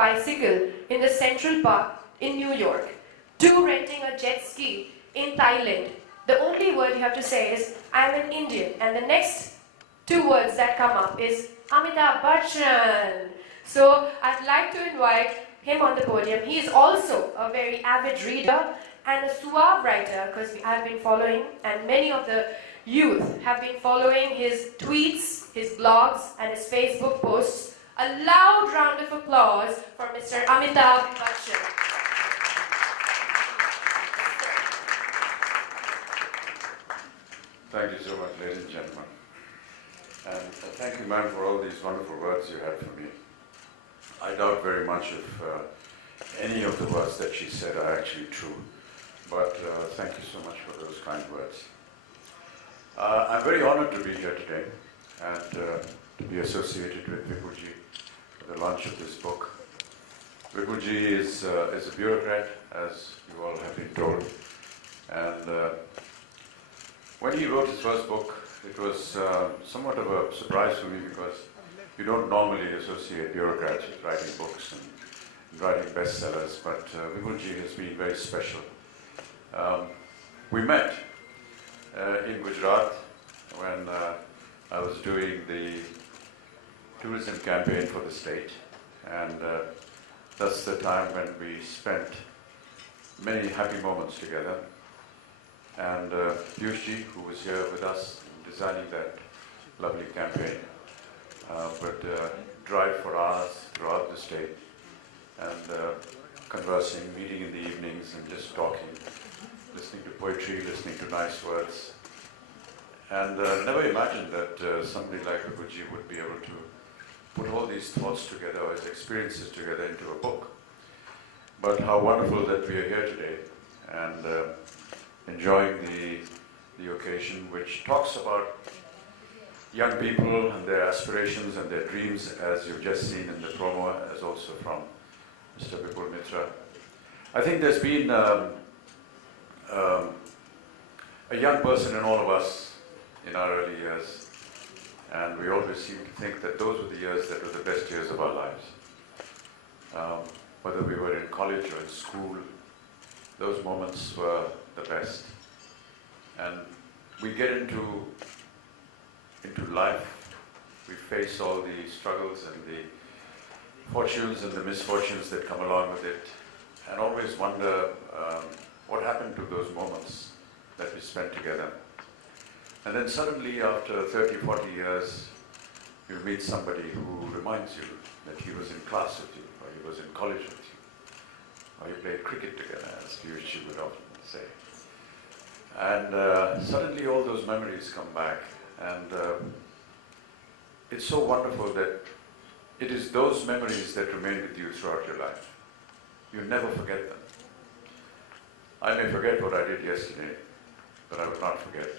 bicycle in the Central Park in New York, 2 renting a jet ski in Thailand. The only word you have to say is, I'm an Indian, and the next 2 words that come up is Amitabh Bachchan. So I'd like to invite him on the podium. He is also a very avid reader and a suave writer, because I've been following, and many of the youth have been following his tweets, his blogs, and his Facebook posts. A loud round of applause for Mr. Amitabh Bachchan. Thank you so much, ladies and gentlemen. And thank you, ma'am, for all these wonderful words you had for me. I doubt very much if any of the words that she said are actually true. But thank you so much for those kind words. I'm very honored to be here today and to be associated with Vipulji for the launch of this book. Vipulji is a bureaucrat, as you all have been told. And when he wrote his first book, it was somewhat of a surprise for me, because you don't normally associate bureaucrats with writing books and writing bestsellers, but Vipulji has been very special. We met in Gujarat when I was doing the tourism campaign for the state, and that's the time when we spent many happy moments together. And Piyushji, who was here with us in designing that lovely campaign, would drive for hours throughout the state and conversing, meeting in the evenings and just talking, listening to poetry, listening to nice words. And never imagined that somebody like Vipulji would be able to put all these thoughts together, or his experiences together, into a book. But how wonderful that we are here today and enjoying the occasion, which talks about young people and their aspirations and their dreams, as you've just seen in the promo, as also from Mr. Vipul Mittra. I think there's been a young person in all of us in our early years, and we always seem to think that those were the years that were the best years of our lives. Whether we were in college or in school, those moments were the best. And we get into life, we face all the struggles and the fortunes and the misfortunes that come along with it, and always wonder what happened to those moments that we spent together. And then suddenly, after 30, 40 years, you meet somebody who reminds you that he was in class with you, or he was in college with you, or you played cricket together, as Piyushji would often say. And suddenly all those memories come back, and it's so wonderful that it is those memories that remain with you throughout your life. You never forget them. I may forget what I did yesterday, but I will not forget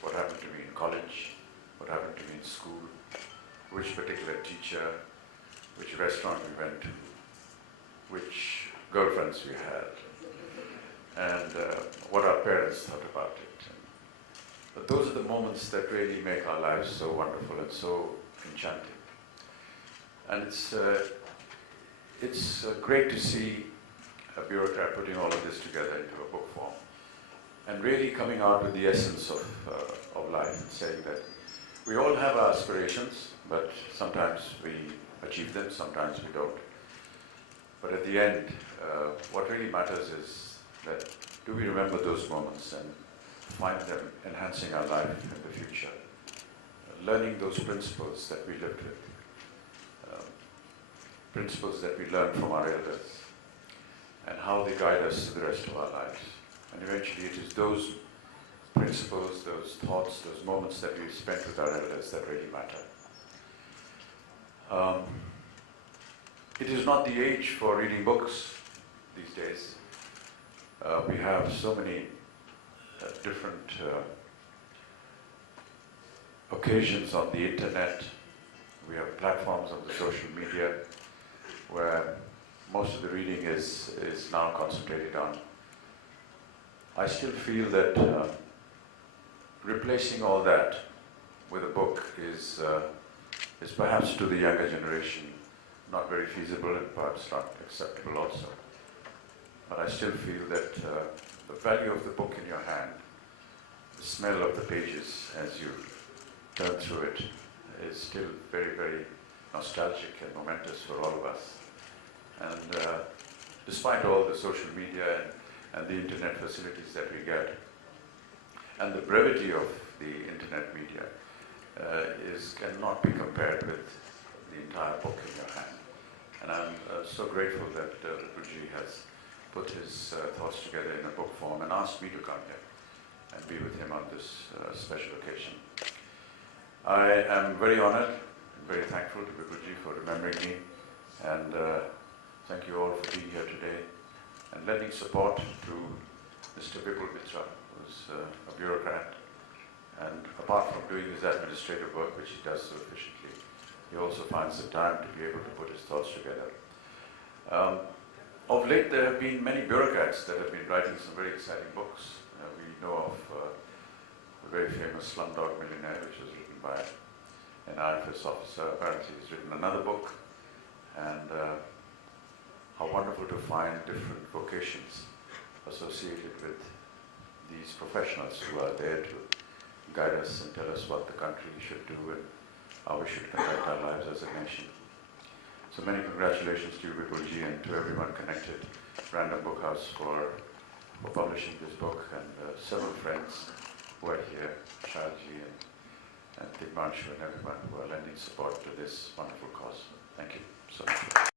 what happened to me in college, what happened to me in school, which particular teacher, which restaurant we went to, which girlfriends we had, and what our parents thought about it. But those are the moments that really make our lives so wonderful and so enchanting. And it's great to see a bureaucrat putting all of this together into a book form, and really coming out with the essence of life, and saying that we all have our aspirations, but sometimes we achieve them, sometimes we don't. But at the end, what really matters is that do we remember those moments and find them enhancing our life in the future, learning those principles that we lived with, principles that we learned from our elders, and how they guide us to the rest of our lives. And eventually it is those principles, those thoughts, those moments that we've spent with our elders that really matter. It is not the age for reading books these days. We have so many different occasions on the internet. We have platforms on the social media where most of the reading is now concentrated on. I still feel that replacing all that with a book is perhaps to the younger generation not very feasible and perhaps not acceptable also. But I still feel that the value of the book in your hand, the smell of the pages as you turn through it, is still very, very nostalgic and momentous for all of us. And despite all the social media and the internet facilities that we get, and the brevity of the internet media cannot be compared with the entire book in your hand. And I'm so grateful that Vipulji has put his thoughts together in a book form and asked me to come here and be with him on this special occasion. I am very honored and very thankful to Vipulji for remembering me, and thank you all for being here today and lending support to Mr. Vipul Mittra, who's a bureaucrat, and apart from doing his administrative work, which he does so efficiently, he also finds the time to be able to put his thoughts together. Of late, there have been many bureaucrats that have been writing some very exciting books. We know of the very famous Slumdog Millionaire, which was written by an IFS officer. Apparently, he's written another book. And how wonderful to find different vocations associated with these professionals who are there to guide us and tell us what the country should do and how we should conduct our lives as a nation. So many congratulations to you, Vipulji, and to everyone connected, Random Book House for publishing this book, and several friends who are here, Shalji and Tigmanshu and everyone who are lending support to this wonderful cause. Thank you so much.